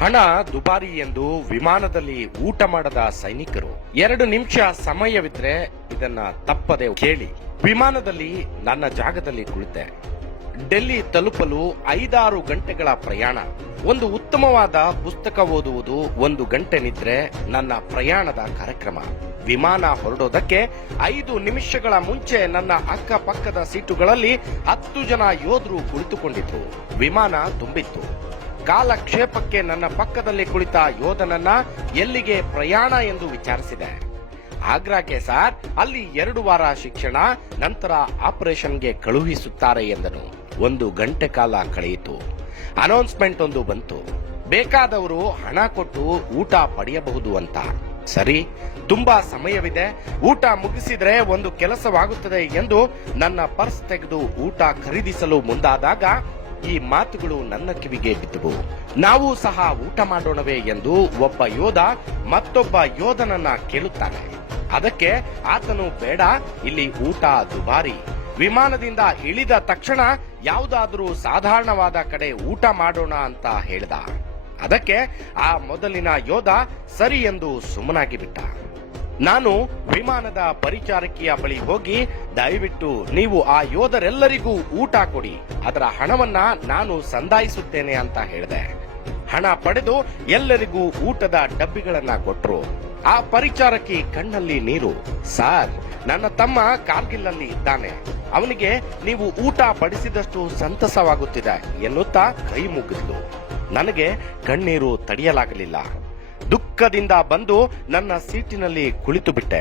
ಹಣ ದುಬಾರಿ ಎಂದು ವಿಮಾನದಲ್ಲಿ ಊಟ ಮಾಡದ ಸೈನಿಕರು. 2 ನಿಮಿಷ ಸಮಯವಿದ್ರೆ ಇದನ್ನ ತಪ್ಪದೆ ಕೇಳಿ. ವಿಮಾನದಲ್ಲಿ ನನ್ನ ಜಾಗದಲ್ಲಿ ಕುಳಿತೆ. ಡೆಲ್ಲಿ ತಲುಪಲು 5-6 ಗಂಟೆಗಳ ಪ್ರಯಾಣ. ಒಂದು ಉತ್ತಮವಾದ ಪುಸ್ತಕ ಓದುವುದು, 1 ಗಂಟೆ ನಿದ್ರೆ ನನ್ನ ಪ್ರಯಾಣದ ಕಾರ್ಯಕ್ರಮ. ವಿಮಾನ ಹೊರಡೋದಕ್ಕೆ 5 ನಿಮಿಷಗಳ ಮುಂಚೆ ನನ್ನ ಅಕ್ಕಪಕ್ಕದ ಸೀಟುಗಳಲ್ಲಿ 10 ಜನ ಯೋಧರು ಕುಳಿತುಕೊಂಡಿದ್ರು. ವಿಮಾನ ತುಂಬಿತ್ತು. ಕಾಲಕ್ಷೇಪಕ್ಕೆ ನನ್ನ ಪಕ್ಕದಲ್ಲಿ ಕುಳಿತ ಯೋಧನನ್ನ ಎಲ್ಲಿಗೆ ಪ್ರಯಾಣ ಎಂದು ವಿಚಾರಿಸಿದೆ. ಆಗ್ರಾಕ್ಕೆ ಸರ್, ಅಲ್ಲಿ 2 ವಾರ ಶಿಕ್ಷಣ, ನಂತರ ಆಪರೇಷನ್ಗೆ ಕಳುಹಿಸುತ್ತಾರೆ ಎಂದನು. 1 ಗಂಟೆ ಕಾಲ ಕಳೆಯಿತು. ಅನೌನ್ಸ್ಮೆಂಟ್ ಒಂದು ಬಂತು, ಬೇಕಾದವರು ಹಣ ಕೊಟ್ಟು ಊಟ ಪಡೆಯಬಹುದು ಅಂತ. ಸರಿ, ತುಂಬಾ ಸಮಯವಿದೆ, ಊಟ ಮುಗಿಸಿದ್ರೆ ಒಂದು ಕೆಲಸವಾಗುತ್ತದೆ ಎಂದು ನನ್ನ ಪರ್ಸ್ ತೆಗೆದು ಊಟ ಖರೀದಿಸಲು ಮುಂದಾದಾಗ ಈ ಮಾತುಗಳು ನನ್ನ ಕಿವಿಗೆ ಬಿದ್ದವು. ನಾವು ಸಹ ಊಟ ಮಾಡೋಣವೇ ಎಂದು ಒಬ್ಬ ಯೋಧ ಮತ್ತೊಬ್ಬ ಯೋಧನನ್ನ ಕೇಳುತ್ತಾನೆ. ಅದಕ್ಕೆ ಆತನು, ಬೇಡ, ಇಲ್ಲಿ ಊಟ ದುಬಾರಿ. ವಿಮಾನದಿಂದ ಇಳಿದ ತಕ್ಷಣ ಯಾವುದಾದ್ರೂ ಸಾಧಾರಣವಾದ ಕಡೆ ಊಟ ಮಾಡೋಣ ಅಂತ ಹೇಳ್ದ. ಅದಕ್ಕೆ ಆ ಮೊದಲಿನ ಯೋಧ ಸರಿ ಎಂದು ಸುಮ್ಮನಾಗಿ ಬಿಟ್ಟ. ನಾನು ವಿಮಾನದ ಪರಿಚಾರಕಿಯ ಬಳಿ ಹೋಗಿ, ದಯವಿಟ್ಟು ನೀವು ಆ ಯೋಧರೆಲ್ಲರಿಗೂ ಊಟ ಕೊಡಿ, ಅದರ ಹಣವನ್ನ ನಾನು ಸಂದಾಯಿಸುತ್ತೇನೆ ಅಂತ ಹೇಳಿದೆ. ಹಣ ಪಡೆದು ಎಲ್ಲರಿಗೂ ಊಟದ ಡಬ್ಬಿಗಳನ್ನ ಕೊಟ್ರು. ಆ ಪರಿಚಾರಕಿ ಕಣ್ಣಲ್ಲಿ ನೀರು. ಸಾರ್, ನನ್ನ ತಮ್ಮ ಕಾರ್ಗಿಲ್ನಲ್ಲಿ ಇದ್ದಾನೆ, ಅವನಿಗೆ ನೀವು ಊಟ ಬಡಿಸಿದಷ್ಟು ಸಂತಸವಾಗುತ್ತಿದೆ ಎನ್ನುತ್ತಾ ಕೈ ಮುಗಿದ್ಲು. ನನಗೆ ಕಣ್ಣೀರು ತಡೆಯಲಾಗಲಿಲ್ಲ. ದುಃಖದಿಂದ ಬಂದು ನನ್ನ ಸೀಟಿನಲ್ಲಿ ಕುಳಿತು ಬಿಟ್ಟೆ.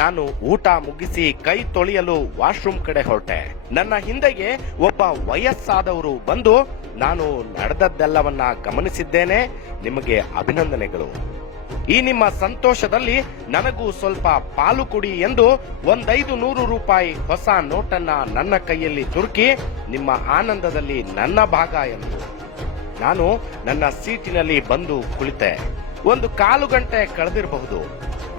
ನಾನು ಊಟ ಮುಗಿಸಿ ಕೈ ತೊಳೆಯಲು ವಾಶ್ರೂಮ್ ಕಡೆ ಹೊರಟೆ. ನನ್ನ ಹಿಂದೆಗೆ ಒಬ್ಬ ವಯಸ್ಸಾದವರು ಬಂದು, ನಾನು ನಡೆದದ್ದೆಲ್ಲವನ್ನ ಗಮನಿಸಿದ್ದೇನೆ, ನಿಮಗೆ ಅಭಿನಂದನೆಗಳು. ಈ ನಿಮ್ಮ ಸಂತೋಷದಲ್ಲಿ ನನಗೂ ಸ್ವಲ್ಪ ಪಾಲು ಕೊಡಿ ಎಂದು 500 ರೂಪಾಯಿ ಹೊಸ ನೋಟನ್ನ ನನ್ನ ಕೈಯಲ್ಲಿ ತುರುಕಿ, ನಿಮ್ಮ ಆನಂದದಲ್ಲಿ ನನ್ನ ಭಾಗ ಎಂದು. ನಾನು ನನ್ನ ಸೀಟಿನಲ್ಲಿ ಬಂದು ಕುಳಿತೆ. 1/4 ಗಂಟೆ ಕಳೆದಿರಬಹುದು.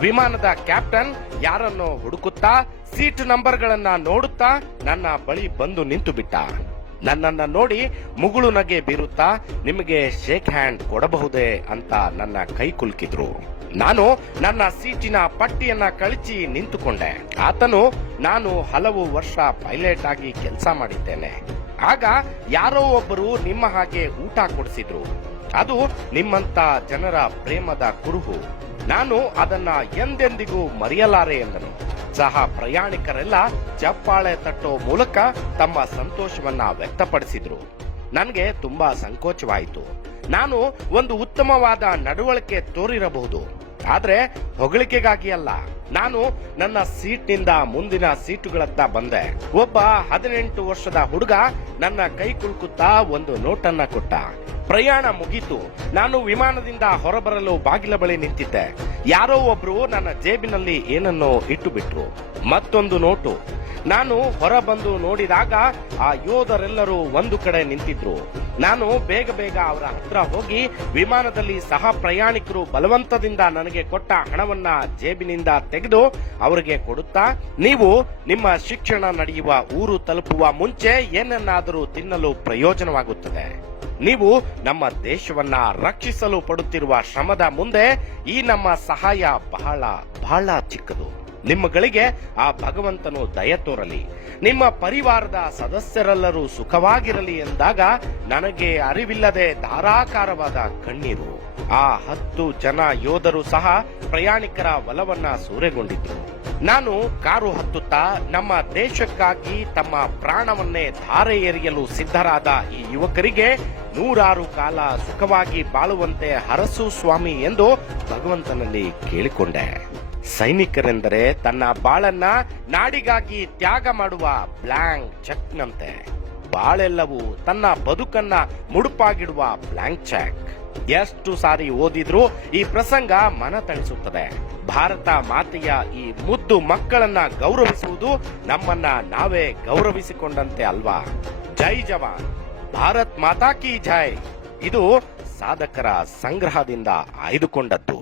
ವಿಮಾನದ ಕ್ಯಾಪ್ಟನ್ ಯಾರನ್ನೋ ಹುಡುಕುತ್ತಾ ಸೀಟ್ ನಂಬರ್ಗಳನ್ನ ನೋಡುತ್ತಾ ನನ್ನ ಬಳಿ ಬಂದು ನಿಂತು ಬಿಟ್ಟ. ನನ್ನನ್ನ ನೋಡಿ ಮುಗುಳು ನಗೆ ಬೀರುತ್ತಾ, ನಿಮಗೆ ಶೇಕ್ ಹ್ಯಾಂಡ್ ಕೊಡಬಹುದೇ ಅಂತ ನನ್ನ ಕೈ ಕುಲುಕಿದ್ರು. ನಾನು ನನ್ನ ಸೀಟಿನ ಪಟ್ಟಿಯನ್ನ ಕಳಚಿ ನಿಂತುಕೊಂಡೆ. ಆತನು, ನಾನು ಹಲವು ವರ್ಷ ಪೈಲಟ್ ಆಗಿ ಕೆಲಸ ಮಾಡಿದ್ದೇನೆ, ಆಗ ಯಾರೋ ಒಬ್ಬರು ನಿಮ್ಮ ಹಾಗೆ ಊಟ ಕೊಡಿಸಿದ್ರು, ಅದು ನಿಮ್ಮಂತ ಜನರ ಪ್ರೇಮದ ಕುರುಹು, ನಾನು ಅದನ್ನ ಎಂದೆಂದಿಗೂ ಮರೆಯಲಾರೆ ಎಂದನು. ಸಹ ಪ್ರಯಾಣಿಕರೆಲ್ಲ ಚಪ್ಪಾಳೆ ತಟ್ಟೋ ಮೂಲಕ ತಮ್ಮ ಸಂತೋಷವನ್ನ ವ್ಯಕ್ತಪಡಿಸಿದ್ರು. ನನಗೆ ತುಂಬಾ ಸಂಕೋಚವಾಯಿತು. ನಾನು ಒಂದು ಉತ್ತಮವಾದ ನಡವಳಿಕೆ ತೋರಿರಬಹುದು, ಆದ್ರೆ ಹೊಗಳಿಕೆಗಾಗಿ ಅಲ್ಲ. ನಾನು ನನ್ನ ಸೀಟ್ನಿಂದ ಮುಂದಿನ ಸೀಟುಗಳತ್ತ ಬಂದೆ. ಒಬ್ಬ 18 ವರ್ಷದ ಹುಡುಗ ನನ್ನ ಕೈ ಕುಲುಕುತ್ತಾ ಒಂದು ನೋಟನ್ನ ಕೊಟ್ಟ. ಪ್ರಯಾಣ ಮುಗೀತು. ನಾನು ವಿಮಾನದಿಂದ ಹೊರಬರಲು ಬಾಗಿಲ ಬಳಿ ನಿಂತಿದ್ದೆ. ಯಾರೋ ಒಬ್ರು ನನ್ನ ಜೇಬಿನಲ್ಲಿ ಏನನ್ನೋ ಇಟ್ಟು ಬಿಟ್ರು. ಮತ್ತೊಂದು ನೋಟು. ನಾನು ಹೊರಬಂದು ನೋಡಿದಾಗ ಆ ಯೋಧರೆಲ್ಲರೂ ಒಂದು ಕಡೆ ನಿಂತಿದ್ರು. ನಾನು ಬೇಗ ಅವರ ಹತ್ರ ಹೋಗಿ ವಿಮಾನದಲ್ಲಿ ಸಹ ಪ್ರಯಾಣಿಕರು ಬಲವಂತದಿಂದ ನನಗೆ ಕೊಟ್ಟ ಹಣವನ್ನ ಜೇಬಿನಿಂದ ತೆಗೆದು ಅವರಿಗೆ ಕೊಡುತ್ತಾ, ನೀವು ನಿಮ್ಮ ಶಿಕ್ಷಣ ನಡೆಯುವ ಊರು ತಲುಪುವ ಮುಂಚೆ ಏನನ್ನಾದರೂ ತಿನ್ನಲು ಪ್ರಯೋಜನವಾಗುತ್ತದೆ. ನೀವು ನಮ್ಮ ದೇಶವನ್ನ ರಕ್ಷಿಸಲು ಪಡುತ್ತಿರುವ ಶ್ರಮದ ಮುಂದೆ ಈ ನಮ್ಮ ಸಹಾಯ ಬಹಳ ಬಹಳ ಚಿಕ್ಕದು. ನಿಮ್ಮಗಳಿಗೆ ಆ ಭಗವಂತನು ದಯ ತೋರಲಿ, ನಿಮ್ಮ ಪರಿವಾರದ ಸದಸ್ಯರೆಲ್ಲರೂ ಸುಖವಾಗಿರಲಿ ಎಂದಾಗ ನನಗೆ ಅರಿವಿಲ್ಲದೆ ಧಾರಾಕಾರವಾದ ಕಣ್ಣೀರು. ಆ 10 ಜನ ಯೋಧರು ಸಹ ಪ್ರಯಾಣಿಕರ ಒಲವನ್ನ ಸೂರೆಗೊಂಡಿದ್ರು. ನಾನು ಕಾರು ಹತ್ತುತ್ತಾ ನಮ್ಮ ದೇಶಕ್ಕಾಗಿ ತಮ್ಮ ಪ್ರಾಣವನ್ನೇ ಧಾರೆ ಎರೆಯಲು ಸಿದ್ಧರಾದ ಈ ಯುವಕರಿಗೆ 100 ಕಾಲ ಸುಖವಾಗಿ ಬಾಳುವಂತೆ ಹರಸು ಸ್ವಾಮಿ ಎಂದು ಭಗವಂತನಲ್ಲಿ ಕೇಳಿಕೊಂಡೆ. ಸೈನಿಕರೆಂದರೆ ತನ್ನ ಬಾಳನ್ನ ನಾಡಿಗಾಗಿ ತ್ಯಾಗ ಮಾಡುವ ಬ್ಲಾಂಕ್ ಚೆಕ್ನಂತೆ. ಬಾಳೆಲ್ಲವೂ ತನ್ನ ಬದುಕನ್ನ ಮುಡುಪಾಗಿಡುವ ಬ್ಲಾಂಕ್ ಚೆಕ್. ಎಷ್ಟು ಸಾರಿ ಓದಿದ್ರೂ ಈ ಪ್ರಸಂಗ ಮನ ತಣಿಸುತ್ತದೆ. ಭಾರತ ಮಾತೆಯ ಈ ಮುದ್ದು ಮಕ್ಕಳನ್ನ ಗೌರವಿಸುವುದು ನಮ್ಮನ್ನ ನಾವೇ ಗೌರವಿಸಿಕೊಂಡಂತೆ ಅಲ್ವಾ? ಜೈ ಜವಾನ್, ಭಾರತ್ ಮಾತಾ ಕಿ ಜೈ. ಇದು ಸಾಧಕರ ಸಂಗ್ರಹದಿಂದ ಆಯ್ದುಕೊಂಡದ್ದು.